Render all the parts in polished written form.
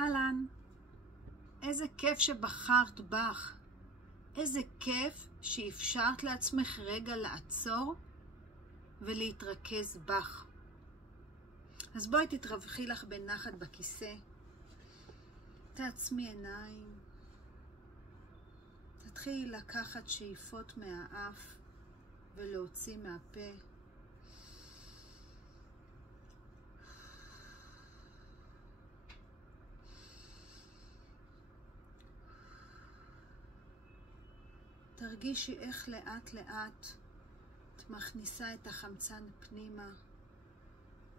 אהלן, איזה כיף שבחרת בך. איזה כיף שאפשרת לעצמך רגע לעצור ולהתרכז בך. אז בואי תתרווחי לך בנחת בכיסא. תעצמי עיניים. תתחילי לקחת שאיפות מהאף ולהוציא מהפה. תרגישי איך לאט לאט את מכניסה את החמצן פנימה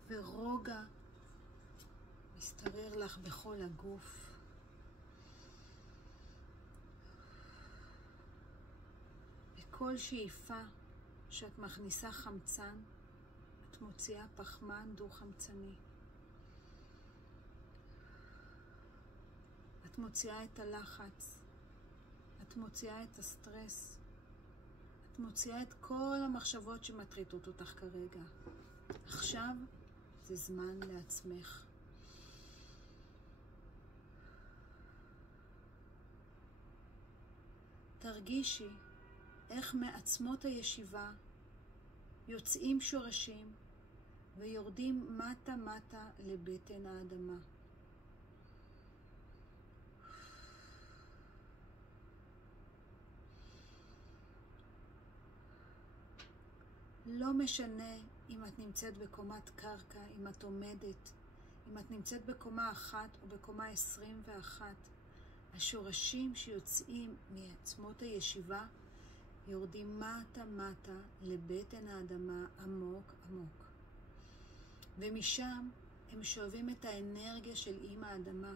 ורוגע מסתרר לך בכל הגוף. בכל שאיפה שאת מכניסה חמצן, את מוציאה פחמן דו-חמצני. את מוציאה את הלחץ. את מוציאה את הסטרס, את מוציאה את כל המחשבות שמטרידות אותך כרגע. עכשיו זה זמן לעצמך. תרגישי איך מעצמות הישיבה יוצאים שורשים ויורדים מטה מטה לבטן האדמה. לא משנה אם את נמצאת בקומת קרקע, אם את עומדת, אם את נמצאת בקומה 1 או בקומה 21, השורשים שיוצאים מעצמות הישיבה יורדים מטה מטה לבטן האדמה עמוק עמוק. ומשם הם שואבים את האנרגיה של אמא האדמה,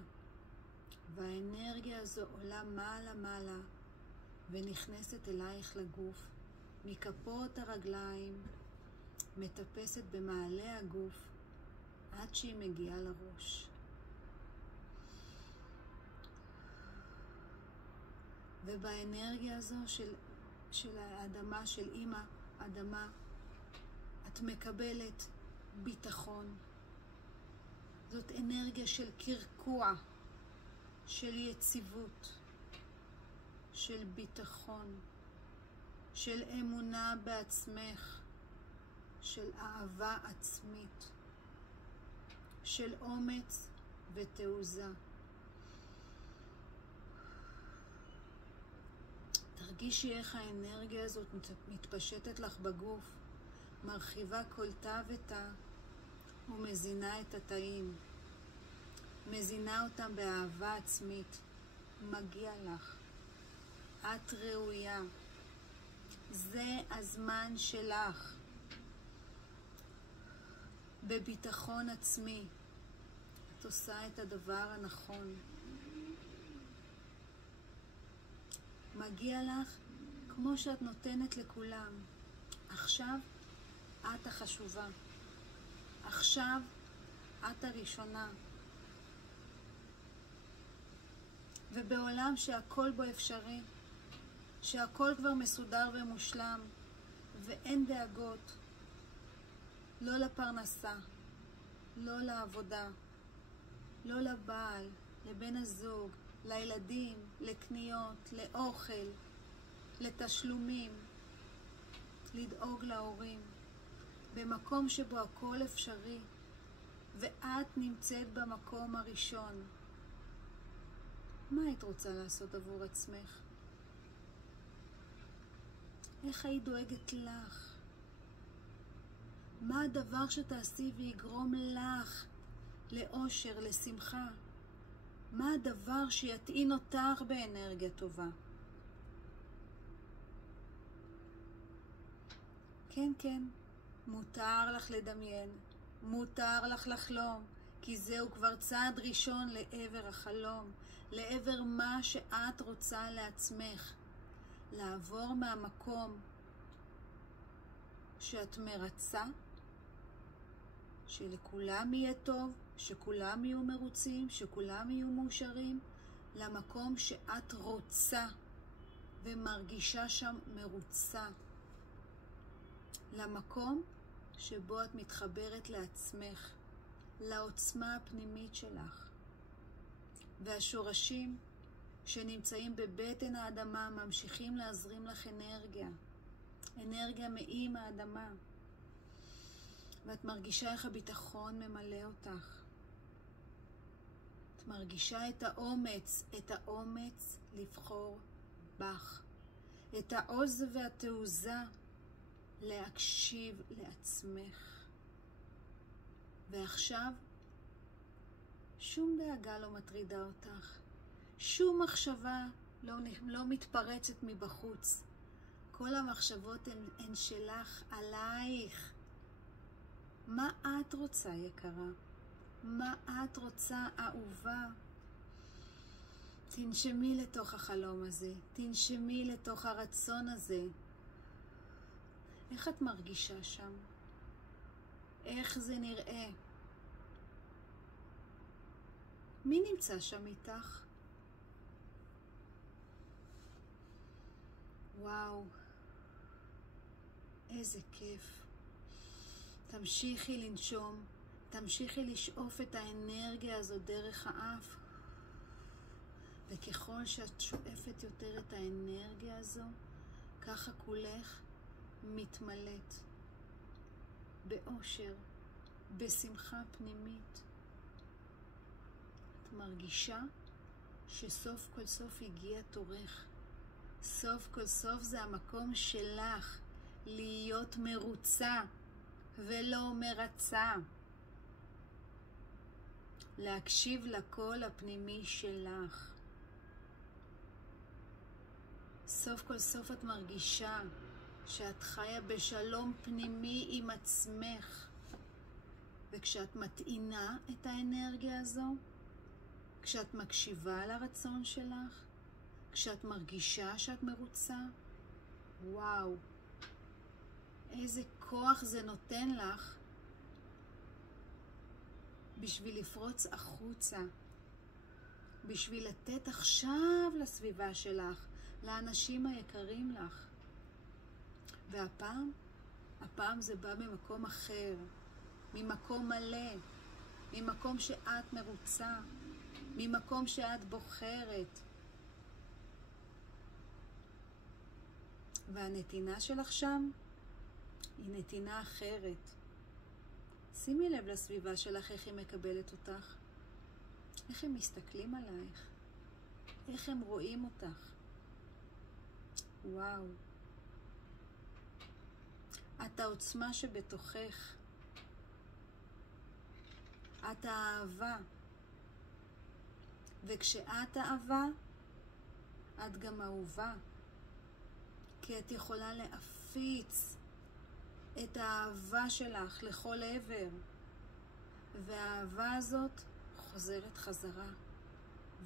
והאנרגיה הזו עולה מעלה מעלה ונכנסת אלייך לגוף. מכפות הרגליים מטפסת במעלה הגוף עד שהיא מגיעה לראש. ובאנרגיה הזו של האדמה, של אמא אדמה, את מקבלת ביטחון. זאת אנרגיה של קרקוע, של יציבות, של ביטחון, של אמונה בעצמך, של אהבה עצמית, של אומץ ותעוזה. תרגישי איך האנרגיה הזאת מתפשטת לך בגוף, מרחיבה כל תא ותא ומזינה את התאים. מזינה אותם באהבה עצמית. מגיע לך. את ראויה. זה הזמן שלך. בביטחון עצמי. את עושה את הדבר הנכון. מגיע לך כמו שאת נותנת לכולם. עכשיו את החשובה. עכשיו את הראשונה. ובעולם שהכל בו אפשרי, שהכל כבר מסודר ומושלם, ואין דאגות, לא לפרנסה, לא לעבודה, לא לבעל, לבן הזוג, לילדים, לקניות, לאוכל, לתשלומים, לדאוג להורים, במקום שבו הכל אפשרי, ואת נמצאת במקום הראשון. מה היית רוצה לעשות עבור עצמך? איך היית דואגת לך? מה הדבר שתעשי ויגרום לך לאושר, לשמחה? מה הדבר שיטעין אותך באנרגיה טובה? כן, כן, מותר לך לדמיין, מותר לך לחלום, כי זהו כבר צעד ראשון לעבר החלום, לעבר מה שאת רוצה לעצמך. לעבור מהמקום שאת מרצה, שלכולם יהיה טוב, שכולם יהיו מרוצים, שכולם יהיו מאושרים, למקום שאת רוצה ומרגישה שם מרוצה. למקום שבו את מתחברת לעצמך, לעוצמה הפנימית שלך. והשורשים שנמצאים בבטן האדמה ממשיכים להזרים לך אנרגיה. אנרגיה מאם האדמה. ואת מרגישה איך הביטחון ממלא אותך. את מרגישה את האומץ לבחור בך. את העוז והתעוזה להקשיב לעצמך. ועכשיו, שום דאגה לא מטרידה אותך. שום מחשבה לא מתפרצת מבחוץ. כל המחשבות הן שלך, עלייך. מה את רוצה, יקרה? מה את רוצה, אהובה? תנשמי לתוך החלום הזה. תנשמי לתוך הרצון הזה. איך את מרגישה שם? איך זה נראה? מי נמצא שם איתך? וואו, איזה כיף. תמשיכי לנשום, תמשיכי לשאוף את האנרגיה הזו דרך האף. וככל שאת שואפת יותר את האנרגיה הזו, ככה כולך מתמלאת באושר, בשמחה פנימית. את מרגישה שסוף כל סוף הגיע תורך. סוף כל סוף זה המקום שלך להיות מרוצה ולא מרצה. להקשיב לקול הפנימי שלך. סוף כל סוף את מרגישה שאת חיה בשלום פנימי עם עצמך. וכשאת מטעינה את האנרגיה הזו, כשאת מקשיבה לרצון שלך, כשאת מרגישה שאת מרוצה, וואו, איזה כוח זה נותן לך בשביל לפרוץ החוצה, בשביל לתת עכשיו לסביבה שלך, לאנשים היקרים לך. והפעם זה בא ממקום אחר, ממקום מלא, ממקום שאת מרוצה, ממקום שאת בוחרת. והנתינה שלך שם היא נתינה אחרת. שימי לב לסביבה שלך, איך היא מקבלת אותך, איך הם מסתכלים עלייך, איך הם רואים אותך. וואו. את העוצמה שבתוכך. את האהבה. וכשאת אהבה, את גם אהובה. כי את יכולה להפיץ את האהבה שלך לכל עבר. והאהבה הזאת חוזרת חזרה.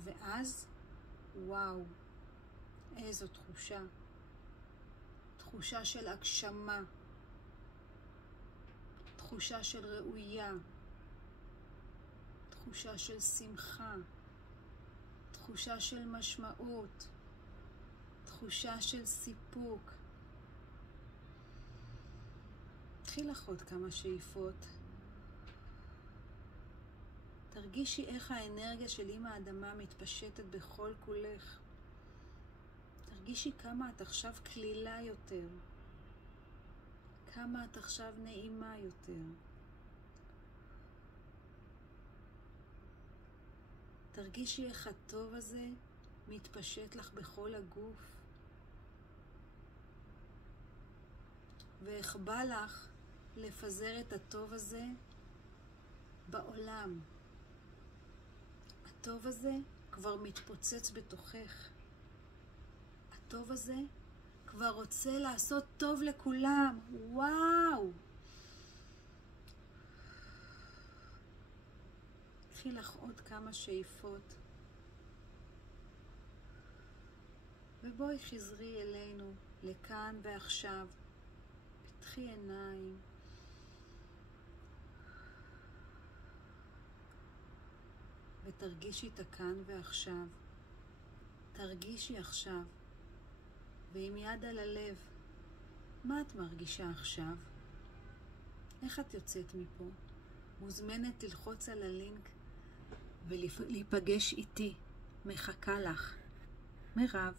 ואז, וואו, איזו תחושה. תחושה של הגשמה. תחושה של ראויה. תחושה של שמחה. תחושה של משמעות. תחושה של סיפוק. תחיל לך עוד כמה שאיפות. תרגישי איך האנרגיה של אמא האדמה מתפשטת בכל כולך. תרגישי כמה את עכשיו כלילה יותר. כמה את עכשיו נעימה יותר. תרגישי איך הטוב הזה מתפשט לך בכל הגוף. ואיך בא לך לפזר את הטוב הזה בעולם. הטוב הזה כבר מתפוצץ בתוכך. הטוב הזה כבר רוצה לעשות טוב לכולם. וואו! קחי לך עוד כמה שאיפות. ובואי חזרי אלינו, לכאן ועכשיו. פתחי עיניים. ותרגישי את הכאן ועכשיו. תרגישי עכשיו. ועם יד על הלב, מה את מרגישה עכשיו? איך את יוצאת מפה? מוזמנת ללחוץ על הלינק ולהיפגש איתי מחכה לך. מירב.